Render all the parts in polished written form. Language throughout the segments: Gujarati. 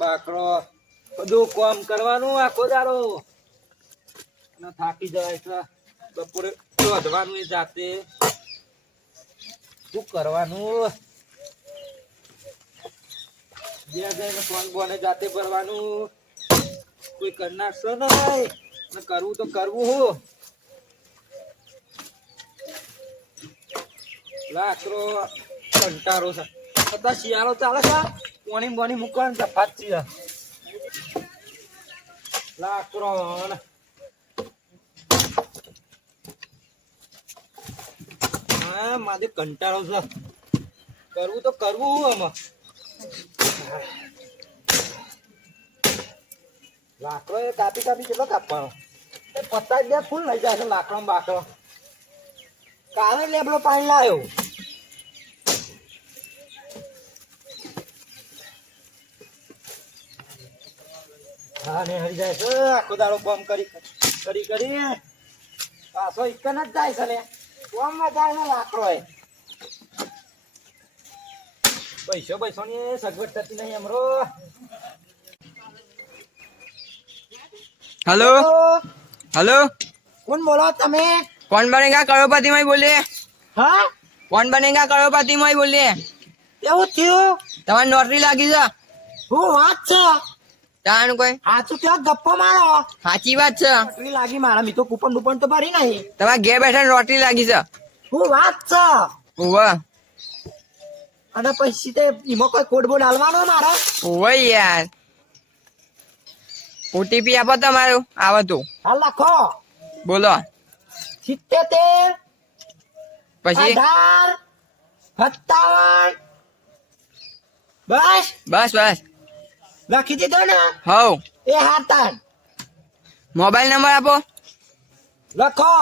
બાકરો બધું કામ કરવાનું આખો દાડો થાકી જાય છે. બપોરે શોધવાનું એ જાતે શું કરવાનું, જે જઈને ફોન બોને જાતે ભરવાનું. કોઈ કરી નાખશો ને કરવું તો કરવું હું લાકરો કંટાળો છે. બધા શિયાળો ચાલે છે, પોણી બોની મૂકવાનું તફાત છે. લાકરો હા મારે કંટાળો છે, કરવું તો કરવું આમાં. લાકડો એ કાપી કાપી કેટલો કાપવાનો, એ પત્તા બે ફૂલ લઈ જાય છે લાકડો બાકડો. કાલે લેબડો પાણી લાવ્યો. હા ને હરી જાય છે આખો દાડો બમ કરી કરી કરી પાછો એક જ જાય છે ને કોમમાં જાય ને લાકડો એ પૈસો ની સગવડ થતી નહીં અમરો. हेलो हेलो કોણ બોલો તમે? कौन बनेगा करोड़पति में बोलिए, હા कौन बनेगा करोड़पति में बोलिए. એવું થયું? તમારી નોટરી લાગી છે હું વાત છે તાણ કોઈ સાચું કેવા ગપ્પો મારો સાચી વાત છે. નોકરી લાગી મારા મી તો કૂપન બુપન તો ભરી નહીં. તમારે ઘેર બેઠા નોટરી લાગી છે. હું વાત છે ઓવે અને પછી તે એમાં કોઈ કોડ બોર્ડ હાલવાનો મારે? ઓવે યાર ઓટીપી આપો તમારું આવે તો હાલ લખો બોલો 77 પછી 18 57 બસ બસ બસ લખી દીધો ને? હવ એ હાતાન મોબાઈલ નંબર આપો. લખો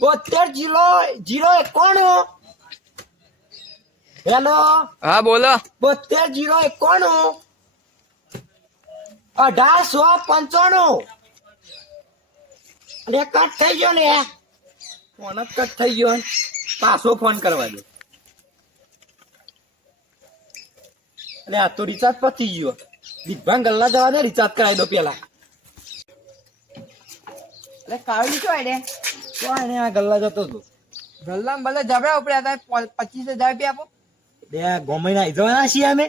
72 હેલો હા બોલો 72 1895 અને કટ થઈ ગયો ને ફોન જ કટ થઈ ગયો ને પાછો ફોન કરવા દે. અને આ તો રિચાર્જ પતી ગયો. દિગ્ભાંગ ગલ્લા જવા દે, રિચાર્જ કરાવી દો પેલા. એટલે કાવડી શું આડે કોઈ ને આ ગલ્લા જતો હતો. ગલ્લામાં ભલે જબરા ઉપડ્યા હતા 25,000 રૂપિયા આપો. બે ગોમઈના જવાના છીએ અમે.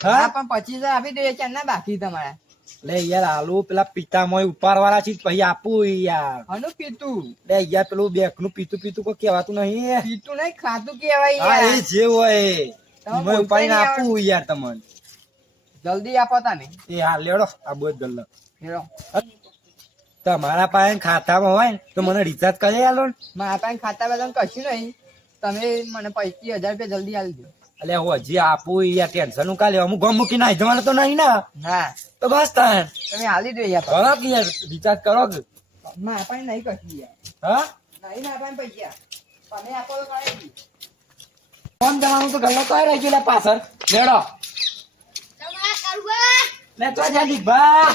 હા હા પણ 25,000 આપી દઈએ છે ના બાકી તમારા. લે યાર આલુ પેલા પિતામોય ઉપાર વાળા છે પછી આપું યાર. હનું પીતું લે યાર પેલું બેક નું પીતું પીતું કોઈ કહેવાતું નહીં. પીતું નહીં ખાતું કેવાય હા યાર. એ જે હોય તમે એમાં ઉપાડીને બોલતા આપું યાર તમને. જલ્દી આપો તમે. એ હા લેડો આ બોધ ગલ્લા. હેરો તમારા પાસે ખાતામાં હોય ને તો મને રિચાર્જ કરી આલો ને. મારા પાસે ખાતા બેતા કશું નહીં, તમે મને 25,000 રૂપિયા જલ્દી આલી દો. એટલે હું હજી આપું યાર ટેન્શન નું કાલે હું ગમ મૂકીને આવી જવાનું તો નહીં ને. હા તો બસ તાન તમે આલી દો યાર. કરો કે યાર રિચાર્જ કરો કે. મારા પાસે નહીં કશું યાર. હા નહીં મારા પાસે પૈસા. તમે આપો તો કરાવી દઉં. ફોન જવાનું તો ગલ્લો તો રહી ગયો પાછળ. લેડો લે તો જા દીભા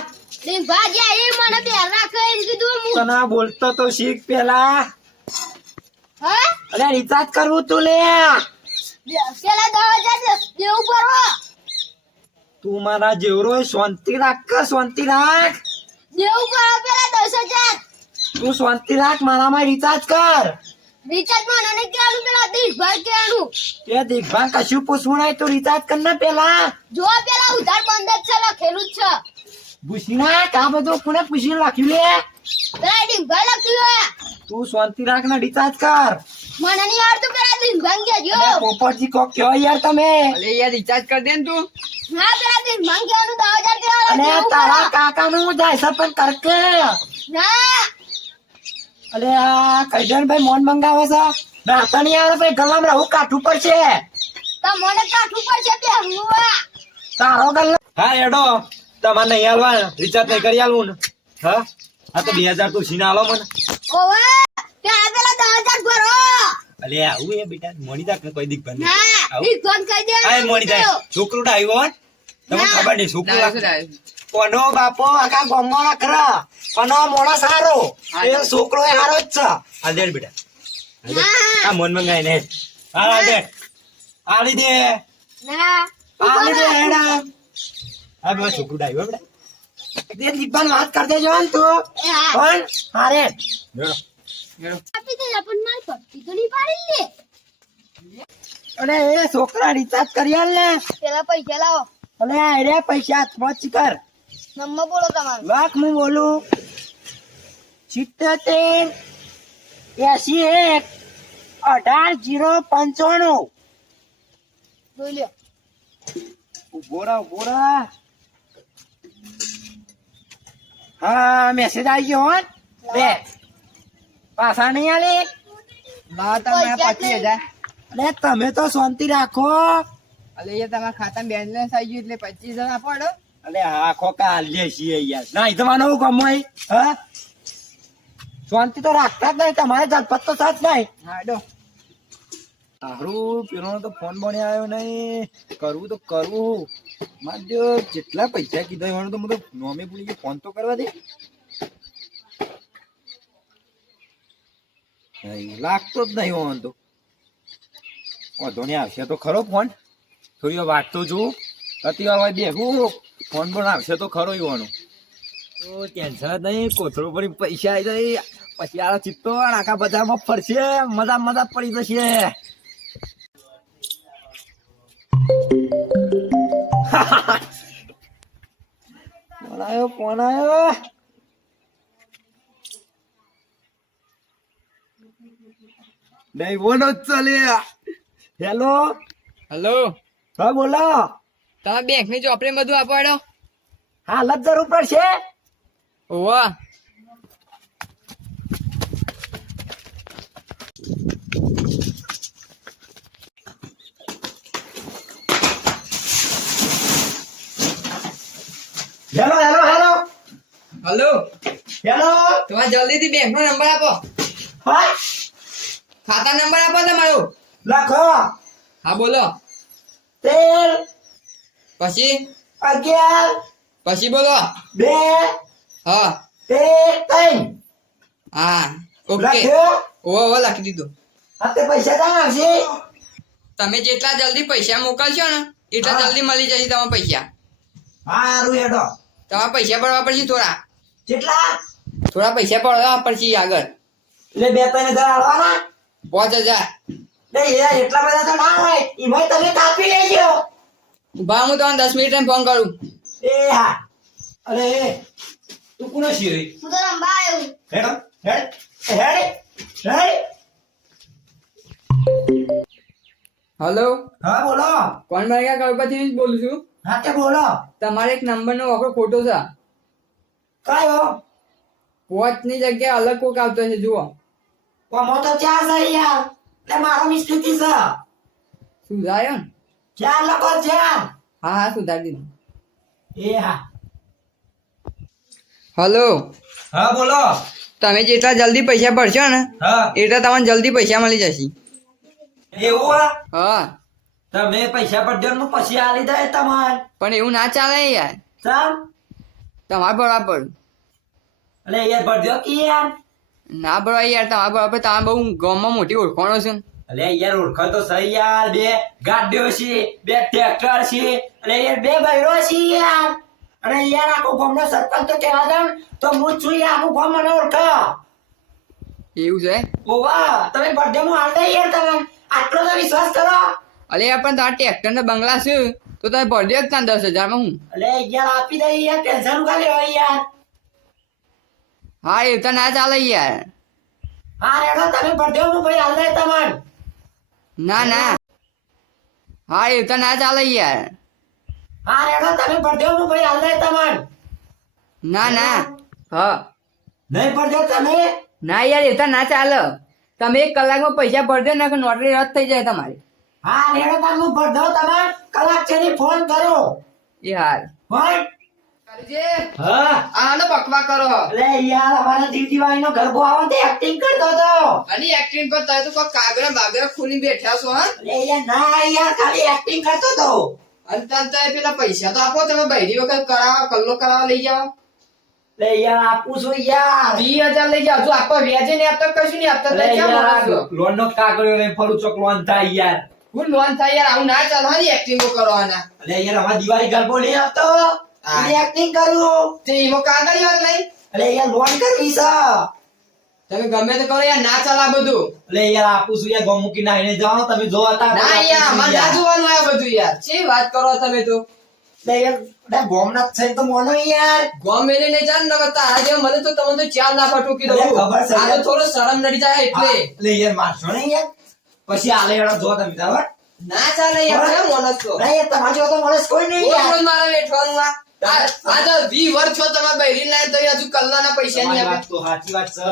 તને બોલતો તો શીખ પેલા. અરે રિચાર્જ કરવું તું લે. તું મારા જેવરો શાંતિ રાખ કે શાંતિ રાખ. તું શાંતિ રાખ મારામાં રિચાર્જ કર. તે દીભા કશું પૂછવું નહીં તું રિચાર્જ કર ને પેલા. ભૂસી કા બધું કોને પૂછીને રાખ્યું લે. તું શાંતિ રાખ ને રિચાર્જ કર. પોપટજી કોક કયો યાર તમે. અલે યાર રિચાર્જ કરી દે ને તું. અને તારા કાકા નું જાય છે પણ કરકે. અલે આ કૈજન ભાઈ મોન મંગાવે છે નાતા નહીં આવે ભાઈ ગલામ રહું કાઠું પડશે. તારો ગલ્લો હા એડો તમારે નહીં હાલવા રિચાર્જ નહીં કરી હાલવું ને. હા આ તો 2000 તું સીના હાલો મને. અલે આવું એ બેટા મોડી તક કોઈ દીક બંધ મોડી થાય છોકરું આવ્યો હોય તમને ખબર નહીં છોકરું કોનો બાપો આખા ગામમાં રાખરા કોનો મોડા સારો એ છોકરો એ હારો જ છે. આ દે બેટા આ મન મંગાઈ ને આ દે આલી દે આલી દે હેડા હા મારો છોકરો ડાયો બેટા તે દીપાન વાત કર દેજો ને તું પણ હારે અરે એ છોકરા રિચાર્જ કરી આલ ને પેલા પૈસા લાવો અલે આ રે પૈસા પહોંચ કર નંબર બોલો તમારો લાખ હું બોલું 77 81 18 095 જોઈ લ્યો ઉભો રહો હા મેસેજ આવી ગયો હો બે પાછા નહીં આલી લાવો તમે 25,000. અરે તમે તો શાંતિ રાખો અલે એ તમારા ખાતામાં બેલેન્સ આવી ગયું એટલે 25,000 આપો હેડો. અરે હા ખોકા લે છીએ યાર ના એ તો માનો કમાઈ હા શાંતિ તો રાખતા જ નહીં તમારે જલપત તો સાથ નહીં હા હેડો. સારું પેલો તો ફોન બને આવ્યો નહીં કરવું તો કરવું મારે જેટલા પૈસા કીધા એવાનું તો મને નોમે ભૂલી ગયો ફોન તો કરવા દે લાગતો જ નહીં હોવાનું તો વાંધો નહીં આવશે તો ખરો ફોન થોડી વાર વાંચતો છું અતિ વાર બેહું ફોન પણ આવશે તો ખરો એવાનું તો ટેન્શન જ નહીં કોથળો પડી પૈસા આવી જાય પછી આ ચિત્તો આખા બજારમાં ફરશે મજા પડી જશે ફોન આવ્યો નહીં બોલો ચાલે હેલો હલો હા બોલો તમે બેંક ની ચોપડી બધું આપો હેડો. હાલત જરૂર પડશે ઓવા hello hello hello hello hello તમારે જલ્દી થી બેંક નો નંબર આપો. હા ખાતા નંબર આપો તમારો. લખો હા બોલો 13 પછી 11 પછી બોલો 2 હા 3 હા ઓકે લખ્યો ઓવો લખી દીધું. આ તે પૈસા ક્યાં આવશે તમે જેટલા જલ્દી પૈસા મોકલશો ને એટલા હા. જલ્દી મળી જશે તમારા પૈસા. હારું હેડો તમારા પૈસા ભરવા પડશે કેટલા થોડા પૈસા ભરવા પડશે આગળ એટલે 2-3 હજાર આવવાના 5,000. નહીં યાર એટલા બધા તો ના હોય એમાં તમે કાપી લેજો ઉભા હું તમને 10 મિનિટ ફોન કરું. એ હા અરે તું કોનો છીએ હું તો રંબા આવ્યો હેડો હેડ હેડ હેડ હલો હા બોલો કોણ મારી કડપાથી બોલું છું. હા તે બોલો તમારે એક નંબર નો વાપરો ખોટો છે. કયો 5 ની જગ્યાએ અલગ કોક આવતો છે જુઓ. કોમો તો 4 છે યાર એટલે મારો મિસ્ટેક છે સુધાર્યો ને? 4 લખો 4 હા હા સુધારી દીધું. એ હા હલો હા બોલો તમે જેટલા જલ્દી પૈસા ભરશો ને હા એટલા તમને જલ્દી પૈસા મળી જશે. એવું હા તમે પૈસા પર દો પછી આલી દે તમાર પણ એવું ના ચાલે યાર. સમ તમારે ભરવા પડે. અલે યાર ભર દો કે યાર ના ભરવા યાર તમારે ભરવા પડે. તમે બહુ ગામમાં મોટી ઓળખાણો છે ને. અલે યાર ઓળખો તો સહી યાર 2 ગાડીઓ છે 2 ટ્રેક્ટર છે અલે યાર 2 બૈરો છે યાર અરે યાર આખો ગામનો સરપંચ તો કહેવા દઉં તો હું છું યાર આખું ગામ મને ઓળખો એવું છે. ઓવા તમે બર્થડે માં આવતા યાર તમે આટલો તો વિશ્વાસ કરો અલે યાર પણ તમારા ટ્રેક્ટર ને બંગલા છે તો તમે ભરી દો ત્યાં 10,000 માં હું. અલે યાર આપી દઈ યાર ટેન્શન કા લેવાય યાર હા એવું તો ના ચાલે યાર. હા રેડો તમે બર્થડે માં ભાઈ હાલ દે તમને ના ના હા એવું તો ના ચાલે યાર. હા રેડો તમે બર્થડે માં ભાઈ હાલ દે તમને ના ના હા નહીં બર્થડે તમે ના યાર એવું તો ના ચાલે. તમે 1 કલાકમાં પૈસા ભરજો ને નોટરી રદ થઈ જાય તમારી. હા રેડો તમે બર્થડે તમે કલાક છે ફોન કરો એ હાર હોય હા આનો બકવા કરો. અલે યાર અમારા દીદીભાઈ નો ગરબો આવો તો એક્ટિંગ કરતો હતો અને એક્ટિંગ કરતા તો કોઈ કાગડા બાગડા ખૂની બેઠા છો હા. અલે યાર ના યાર ખાલી એક્ટિંગ કરતો હતો અને તમે પેલા પૈસા તો આપો. તમે બૈરી વખત કરાવવા કલ્લો કરાવવા લઈ જાઓ. અલે યાર આપું છું યાર 20,000 લઈ જાઓ. જો આપો વ્યાજે નહીં આપતા કશું નહીં આપતા. અલે તો ક્યાં યાર માણસો? લોન નો કાગળિયો લઈને ફરું ચોક લોન થાય યાર હું લોન થાય યાર. આવું ના ચાલે હા એક્ટિંગો કરવાના. અલે યાર અમાર દિવાળી ગરબો નહીં આવતો એક્ટિંગ કરું તે એમાં કાગળ વાત લઈ અલે યાર લોન કરવી છે તમે ગમે તે કરો યાર ના ચાલે આ બધું અલે યાર આપું છું યાર ગોમ મૂકી નાઈને જાઓ તમે જો હતા ના યાર અમારે ના જોવાનું આ બધું યાર શી વાત કરો તમે તો લે યાર ગોમ ના થઈ તો મોનો યાર ગોમ મેલે ને જાન ન તારા જેવા મને તો તમને તો ચાર ના ફટુકી દઉં અરે ખબર છે. આ તો થોડો શરમ નડી જાય એટલે લે યાર મારશો ને યાર પછી આલે યાર જો તમે બરાબર ના ચાલે યાર કેમ મોનસ છો ના યાર તમારે જેવો તો માણસ કોઈ નહીં યાર રોજ મારા વેઠવાનું આ તો 20 વર્ષ છો તમારે બૈરી લાય તો હજુ કલ્લાના પૈસા નહીં તમારી આપે વાત તો સાચી વાત છે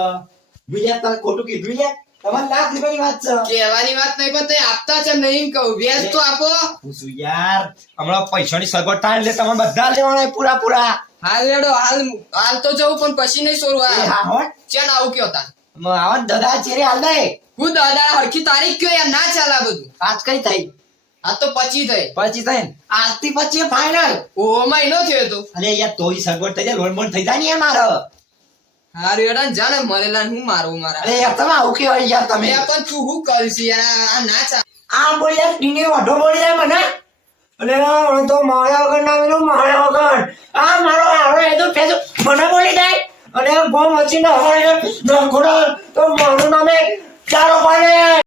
બીજા તમે ખોટું કીધું યાર તમારે લાખ રૂપિયાની વાત છે કહેવાની વાત નહીં પણ તે આપતા છે નહીં કહું વ્યાજ તો આપો પૂછું યાર હમણાં પૈસાની સગવડ થાય એટલે તમારે બધા લેવાના પૂરા પૂરા હાલ લેડો હાલ તો જવું પણ પછી નહીં સોરવા એ હા હો ચેન આવું કયો તા આવા દાદા ચેરે હાલ દે હું દાદા હરખી તારીખ કયો યાર ના ચાલે આ બધું આજ કઈ થઈ આ તો પછી થઈ પછી થઈ ને આજથી પછી ફાઈનલ ઓ મહિનો થયો તો અરે યાર તોય સગવડ થઈ જાય લોન બોન થઈ જાય ને યાર મારો હારું એડા જાણે મરેલા હું મારું મારા અરે યાર તમે આવું કેવાય યાર તમે મેં પણ તું હું કરીશ યાર આ ના ચાલે આ બોલી યાર ડીને વાઢો બોલી જાય મને અરે તો મારા વગર ના મેલું મારા વગર આ મારો આવડે એ તો ફેસ મને બોલી જાય અને ગોમ વચ્ચે ન હોય ને ઘોડા તો મારું નામે ચારો પાડે